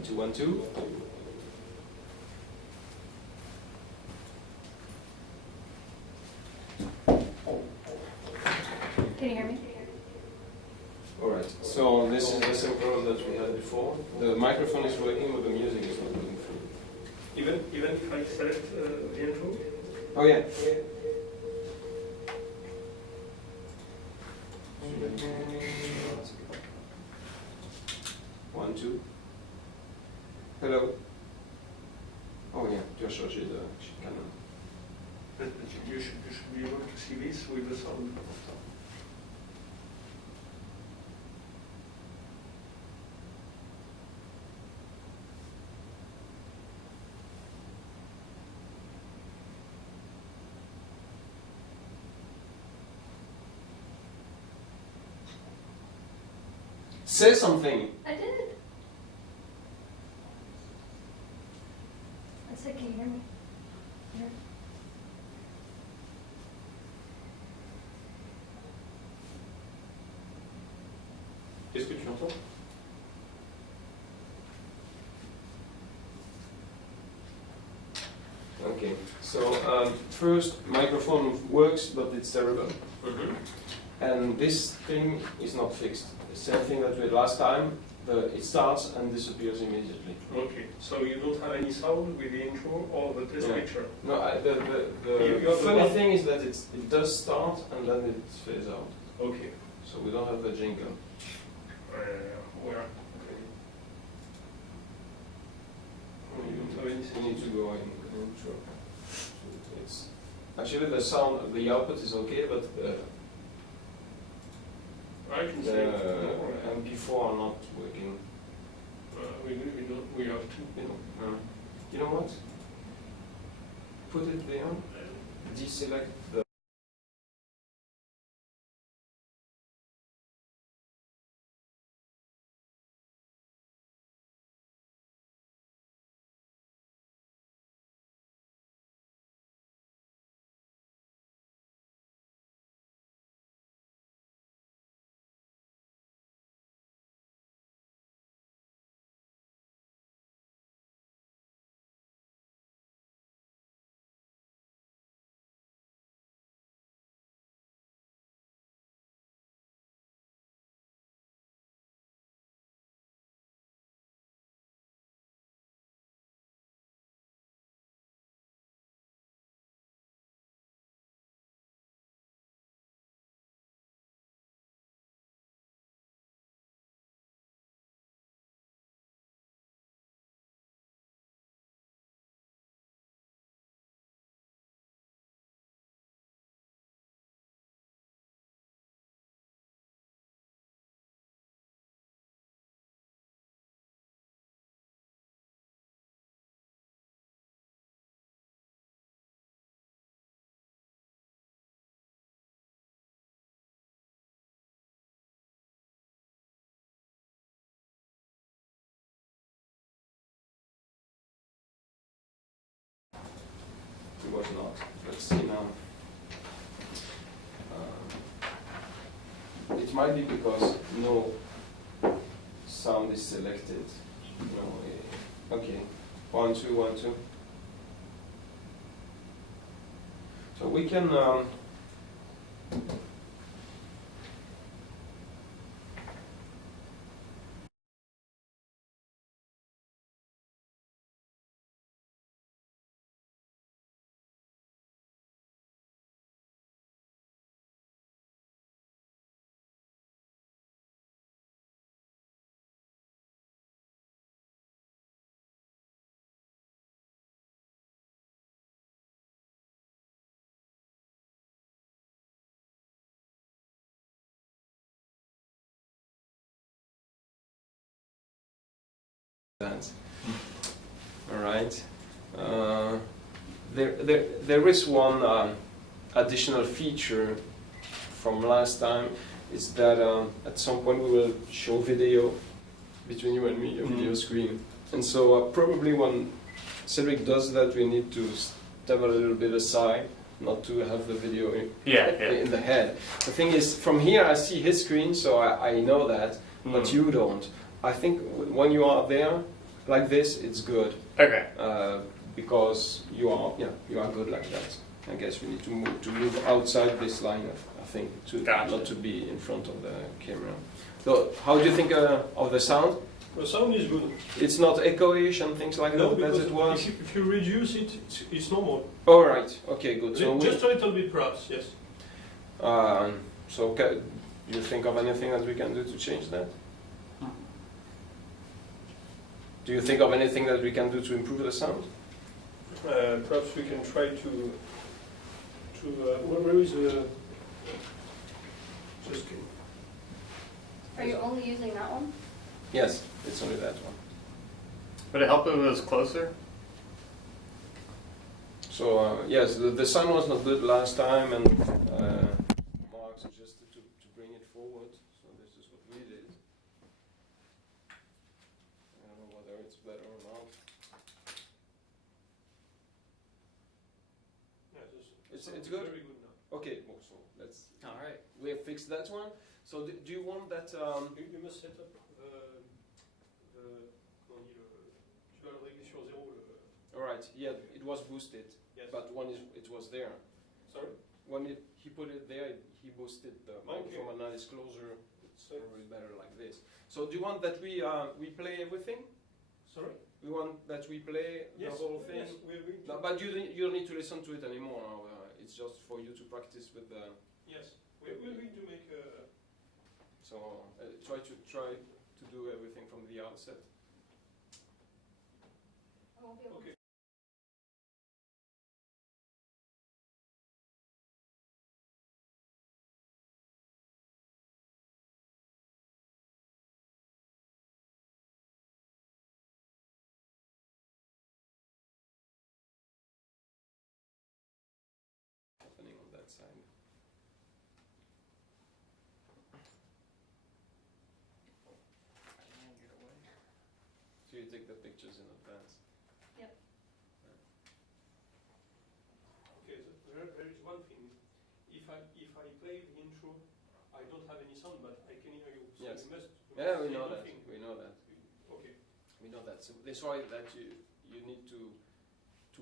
1, 2, 1, 2. Can you hear me? Alright, so this is the same problem that we had before. The microphone is working, but the music is not going through. Even if I select the intro? Oh yeah. One, two. Hello. Oh yeah, tu as chargé de Canon. But you should be able to see this with the sound. Say something. I did. I said, can you hear me? Here. Qu'est-ce que tu entends? Okay, so first microphone works, but it's terrible. Mm-hmm. And this thing is not fixed. The same thing that we had last time, it starts and disappears immediately. Okay, so you don't have any sound with the intro or the test picture? No, You have funny the thing is that it does start and then it fades out. Okay. So we don't have the jingle. Where? Okay. You don't have anything? We need to go in intro. It's actually the sound, the output is okay, but I can see the it. MP4 are not working. We have to. You know what? Put it there. Deselect the. It was not. Let's see now. It might be because no sound is selected. No. Okay. 1, 2, 1, 2. So we can. All right. There is one additional feature from last time. Is that at some point we will show video between you and me, a video screen. And so probably when Cedric does that, we need to step a little bit aside, not to have the video in the head. The thing is, from here I see his screen, so I know that, but you don't. I think when you are there, like this, it's good. Okay. Because you are good like that. I guess we need to move outside this line, I think, to Gotcha. not to be in front of the camera. So, how do you think of the sound? The sound is good. It's not echoish and things like No, that as because it was. if you reduce it, it's normal. All right. Okay. Good. So Just a little bit, perhaps. Yes. so do you think of anything that we can do to change that? Do you think of anything that we can do to improve the sound? Perhaps we can try to. Where is the? Just. Are you only using that one? Yes, it's only that one. Would it help if it was closer? So yes, the sound was not good last time, and Mark suggested to bring it forward. So this is what we did. I don't know whether it's better or not. Yeah, It's good? Very good now. Okay, well, so let's. All right. We have fixed that one. So do you want that? You must set up comment on dit tu vas le régler sur 0 All right. Yeah, it was boosted, Yes. but when it was there, Sorry. when he put it there, he boosted the microphone, and now it's closer. It's Sorry. probably better like this. So do you want that we play everything? Sorry. We want that we play Yes. the whole thing. Yes. We're going to. No, but you don't need to listen to it anymore. Now. It's just for you to practice with the. Yes. We're going to make a. So try to do everything from the outset. I won't be able Okay. Happening on that side. So you take the pictures in advance. Okay. So there is one thing. If I play the intro, I don't have any sound, but I can hear you. So Yes. you must Yeah, we say know that. nothing. We know that. Okay. We know that. So that's why that you need to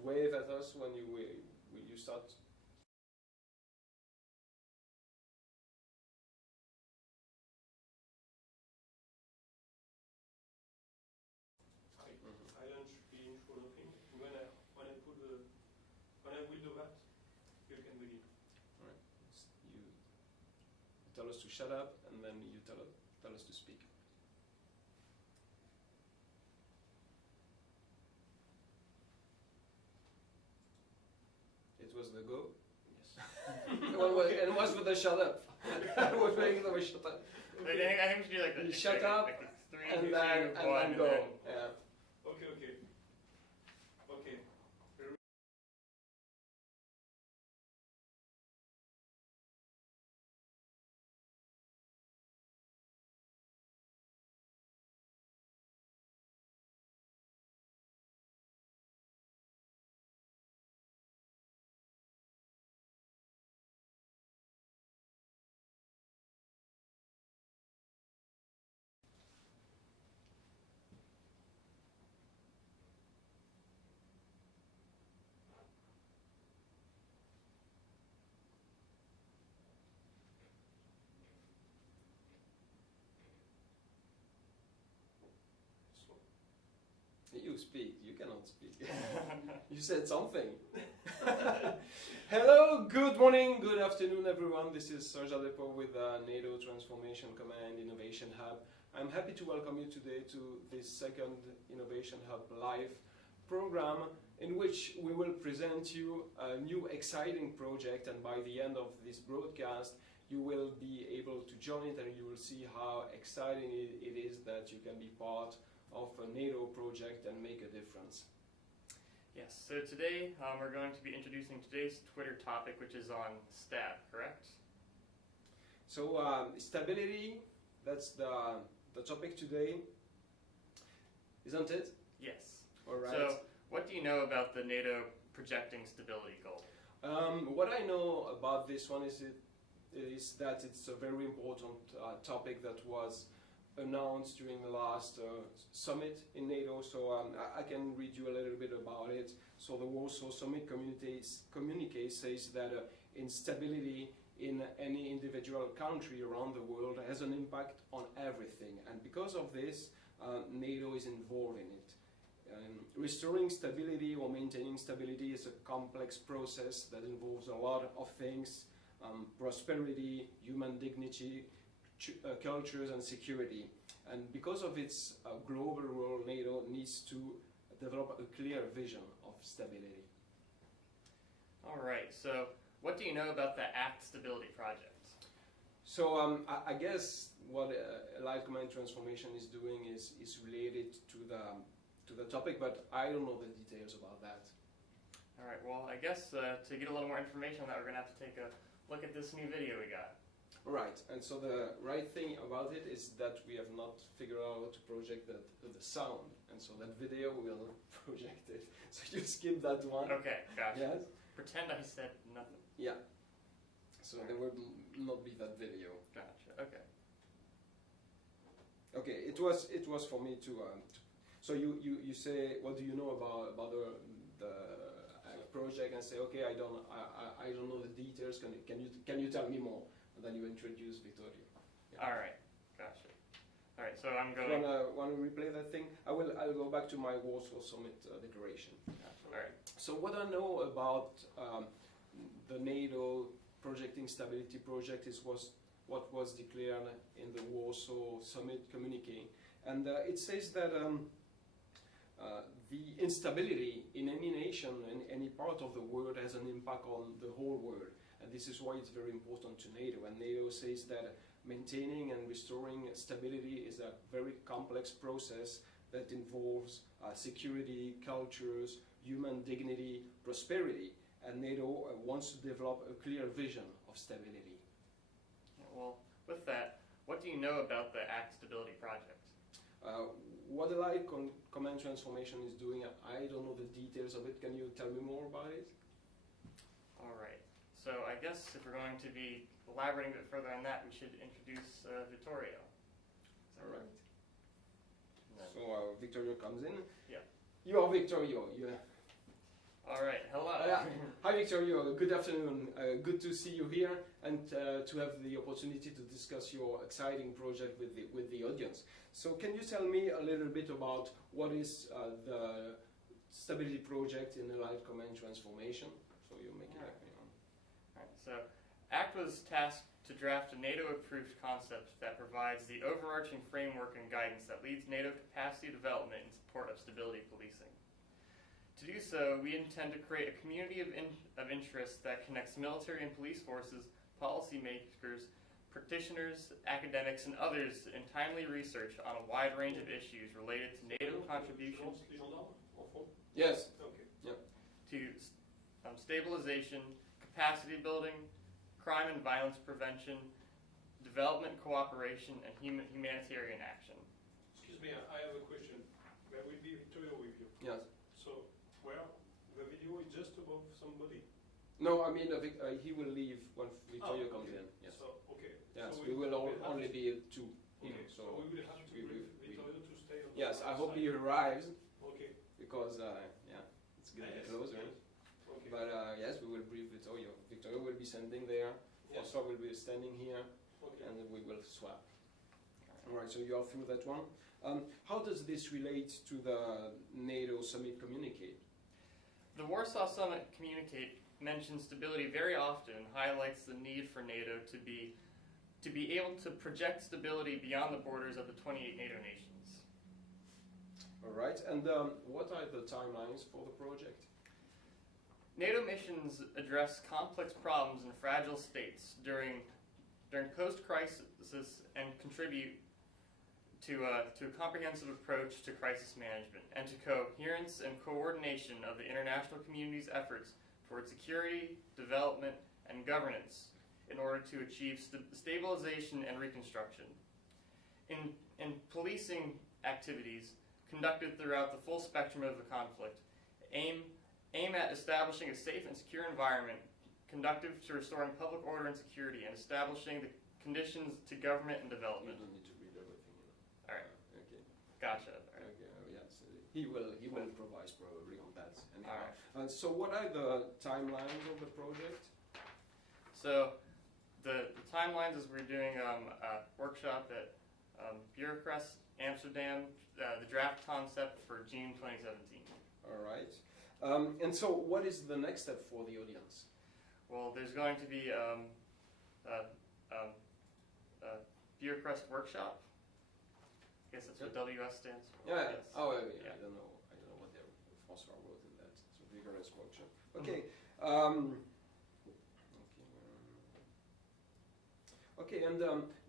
wave at us when you start. I launch the intro nothing. When I will do that, you can begin. You tell us to shut up, and then you tell us to speak. It was the go. Yes. And what's with the shut up? We're making them shut up. I think we should do like You the shut up, like the 3, And 2, then 1, go. then- Yeah. Okay. You speak. You cannot speak. You said something. Hello, good morning, good afternoon, everyone. This is Serge Da Deppo with NATO Transformation Command Innovation Hub. I'm happy to welcome you today to this second Innovation Hub live program in which we will present you a new exciting project, and by the end of this broadcast you will be able to join it and you will see how exciting it is that you can be part of a NATO project and make a difference. Yes, so today we're going to be introducing today's Twitter topic, which is on STAB, correct? So stability, that's the topic today, isn't it? Yes. All right. So what do you know about the NATO projecting stability goal? What I know about this one is that it's a very important topic that was announced during the last summit in NATO. So I can read you a little bit about it. So the Warsaw Summit communique says that instability in any individual country around the world has an impact on everything, and because of this, NATO is involved in it. Restoring stability or maintaining stability is a complex process that involves a lot of things: prosperity, human dignity, cultures, and security. And because of its global role, NATO needs to develop a clear vision of stability. All right, so what do you know about the ACT Stability Project? So I guess what Allied Command Transformation is doing is related to the topic, but I don't know the details about that. All right, well, I guess to get a little more information on that, we're going to have to take a look at this new video we got. Right, and so the right thing about it is that we have not figured out how to project the sound, and so that video will project it. So you skip that one. Okay, gotcha. Yes? Pretend I said nothing. Yeah. So there will not be that video. Gotcha, okay. Okay, it was for me to so you say, what do you know about the project, and say, okay, I don't know the details. Can you tell me more? And then you introduce Vittorio. Yeah. All right, gotcha. All right, so I'm going. Want to replay that thing? I'll go back to my Warsaw Summit declaration. Gotcha. All right. So what I know about the NATO Projecting Stability project is what was declared in the Warsaw Summit communique, and it says that the instability in any nation and any part of the world has an impact on the whole world. And this is why it's very important to NATO. And NATO says that maintaining and restoring stability is a very complex process that involves security, cultures, human dignity, prosperity. And NATO wants to develop a clear vision of stability. Yeah, well, with that, what do you know about the ACT Stability Project? What Allied Command Transformation is doing, I don't know the details of it. Can you tell me more about it? All right. So I guess if we're going to be elaborating a bit further on that, we should introduce Vittorio. Is that All right. No. So Vittorio comes in. Yeah. You are Vittorio. All right. Hello. Hi Vittorio. Good afternoon. Good to see you here and to have the opportunity to discuss your exciting project with the audience. So can you tell me a little bit about what is the Stability Project in Allied Command Transformation? So you make it. All right, so ACT was tasked to draft a NATO-approved concept that provides the overarching framework and guidance that leads NATO capacity development in support of stability policing. To do so, we intend to create a community of interest that connects military and police forces, policymakers, practitioners, academics, and others in timely research on a wide range of issues related to NATO contributions Yes. Okay. Yep. to stabilization, capacity building, crime and violence prevention, development cooperation, and humanitarian action. Excuse me, I have a question. There will be Victoria with you. Yes. So, well, the video is just above somebody. No, I mean he will leave when Vittorio comes okay. in. Yes. So, okay. Yes. So we will have only to- be two. Okay, So so we will have to brief Victoria to stay on the yes, I other hope side. he arrives Okay. because yeah, it's gonna get Yes, closer. yes. Okay. But yes, we will brief Vittorio. Victorio will be standing there. Yes. François will be standing here, Okay. and we will swap. All right. So you are through that one. How does this relate to the NATO summit communique? The Warsaw Summit communique mentions stability very often and highlights the need for NATO to be able to project stability beyond the borders of the 28 NATO nations. All right. And what are the timelines for the project? NATO missions address complex problems in fragile states during post-crisis and contribute to a comprehensive approach to crisis management and to coherence and coordination of the international community's efforts toward security, development, and governance in order to achieve stabilization and reconstruction. In policing activities conducted throughout the full spectrum of the conflict, aim at establishing a safe and secure environment conducive to restoring public order and security and establishing the conditions to government and You development. don't need to read everything. All right. Okay. Gotcha. All right. Okay. Yes, he will improvise probably on that. Anyhow. All right. So what are the timelines of the project? So the timelines is we're doing a workshop at Bureaucrest, Amsterdam, the draft concept for June 2017. All right. And so what is the next step for the audience? Well, there's going to be a Bureaucrest workshop. I guess that's what WS stands for. Yeah. Yes. Oh, yeah. Yeah. I don't know what François wrote in that. So vigorous workshop. Okay. Okay. Okay. And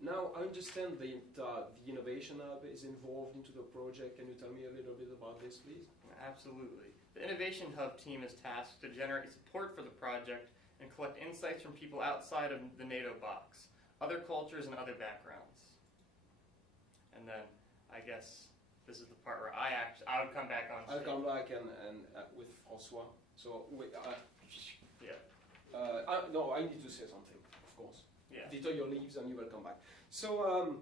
now I understand that the Innovation Hub is involved into the project. Can you tell me a little bit about this, please? Absolutely. The Innovation Hub team is tasked to generate support for the project and collect insights from people outside of the NATO box, other cultures and other backgrounds. And then I guess this is the part where I would come back on stage. I'll come back and with François. So Yeah. no, I need to say something, of course. Yeah. Vittorio leaves and you will come back. So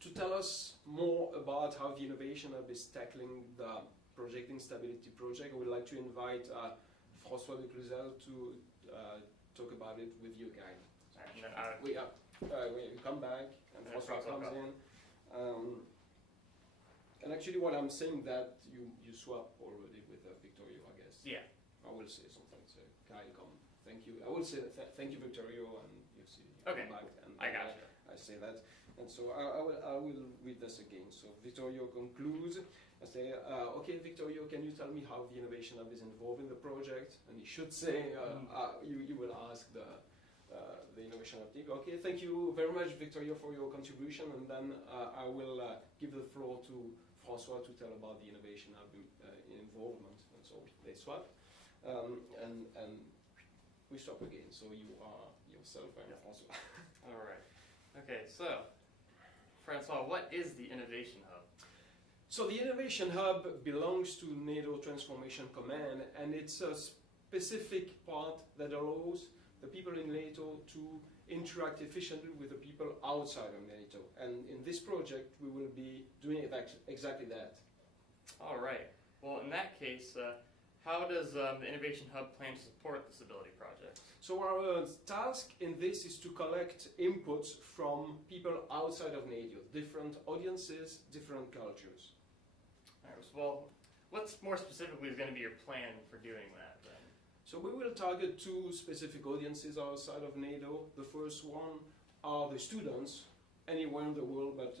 to tell us more about how the Innovation Hub is tackling the Projecting Stability project, I would like to invite François de Cluzel to talk about it with you guys. All right, and then We come back and And François François comes comes. in. And actually what I'm saying that you swap already with Vittorio, I guess. yeah. I will say something. So, Kai, come. Thank you. I will say thank you, Vittorio, and you see. Okay. Come back and I got you. I say that, and so I will read this again. So Vittorio concludes. I say, okay, Vittorio, can you tell me how the Innovation Hub is involved in the project? And he should say, you will ask the Innovation Hub team. Okay, thank you very much, Vittorio, for your contribution, and then I will give the floor to François to tell about the Innovation Hub involvement. And so they swap, and we swap again. So you are yourself and François. All right. Okay, so Francois, what is the Innovation Hub? So the Innovation Hub belongs to NATO Transformation Command, and it's a specific part that allows the people in NATO to interact efficiently with the people outside of NATO. And in this project, we will be doing exactly that. All right. Well, in that case, how does the Innovation Hub plan to support the Stability Project? So our task in this is to collect inputs from people outside of NATO, different audiences, different cultures. All right, well, what more specifically is going to be your plan for doing that then? So we will target two specific audiences outside of NATO. The first one are the students anywhere in the world, but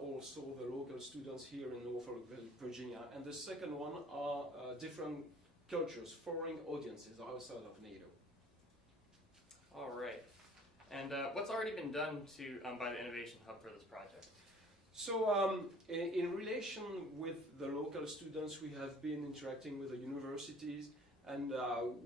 also the local students here in Norfolk, Virginia. And the second one are different cultures, foreign audiences outside of NATO. All right. And what's already been done by the Innovation Hub for this project? So in relation with the local students, we have been interacting with the universities, and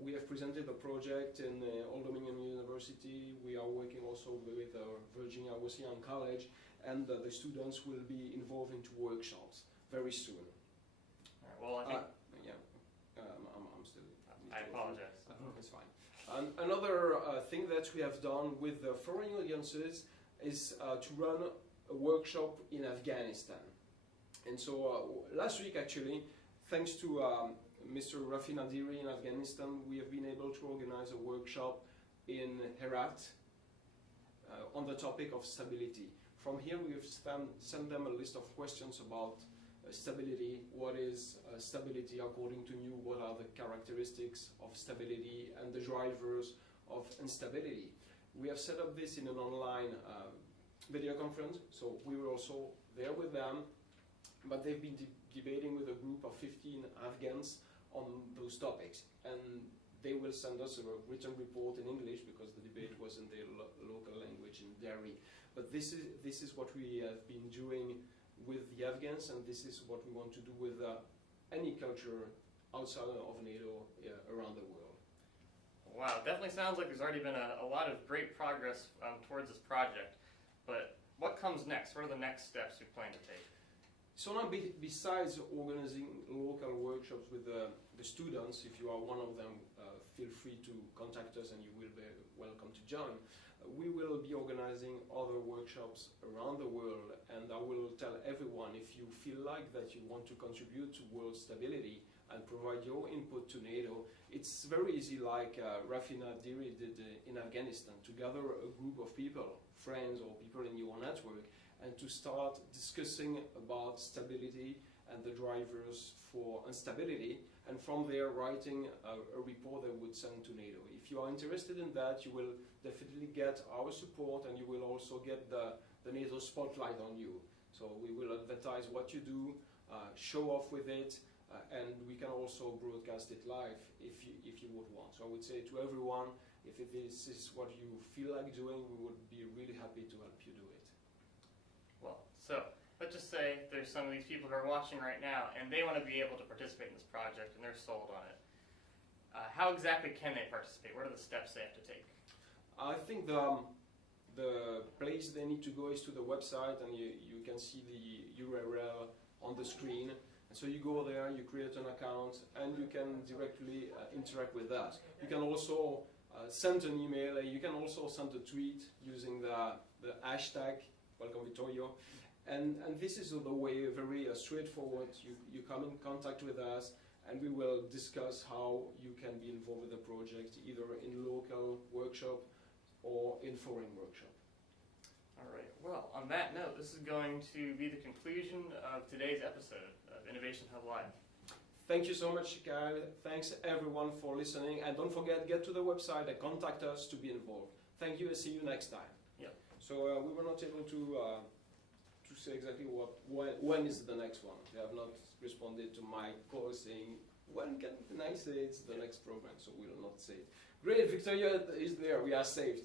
we have presented the project in Old Dominion University. We are working also with Virginia Wesleyan College, and the students will be involved into workshops very soon. All right, well, I think... I'm still... I apologize. It's fine. Another thing that we have done with the foreign audiences is to run a workshop in Afghanistan. And so last week, actually, thanks to Mr. Rafi Nadiri in Afghanistan, we have been able to organize a workshop in Herat on the topic of stability. From here, we have sent them a list of questions about stability. What is stability according to you? What are the characteristics of stability and the drivers of instability? We have set up this in an online video conference, so we were also there with them, but they've been debating with a group of 15 Afghans on those topics, and they will send us a written report in English because the debate was in their local language in Derry. But this is what we have been doing with the Afghans, and this is what we want to do with any culture outside of NATO around the world. Wow, definitely sounds like there's already been a lot of great progress towards this project. But what comes next? What are the next steps you plan to take? So now, besides organizing local workshops with the students, if you are one of them, feel free to contact us and you will be welcome to join. We will be organizing organizing other workshops around the world, and I will tell everyone, if you feel like that you want to contribute to world stability and provide your input to NATO, it's very easy, like Rafina Diri did in Afghanistan, to gather a group of people, friends or people in your network, and to start discussing about stability and the drivers for instability, and from there writing a report that would send to NATO. If you are interested in that, you will definitely get our support, and you will also get the NATO spotlight on you. So we will advertise what you do, show off with it, and we can also broadcast it live if you would want. So I would say to everyone, if this is what you feel like doing, we would be really happy to help you do it. Well, so let's just say there's some of these people who are watching right now and they want to be able to participate in this project and they're sold on it. How exactly can they participate? What are the steps they have to take? I think the place they need to go is to the website, and you can see the URL on the screen. And so you go there, you create an account, and you can directly interact with that. You can also send an email, you can also send a tweet using the hashtag Welcome Vittorio. And this is the way, very straightforward. You come in contact with us, and we will discuss how you can be involved with the project, either in local workshop or in foreign workshop. All right. Well, on that note, this is going to be the conclusion of today's episode of Innovation Hub Live. Thank you so much, Kyle. Thanks everyone for listening, and don't forget, get to the website and contact us to be involved. Thank you, and see you next time. Yep. So we were not able to say exactly when is the next one. They have not responded to my call saying, when can I say it's the next program, so we will not say it. Great, Victoria is there, we are saved.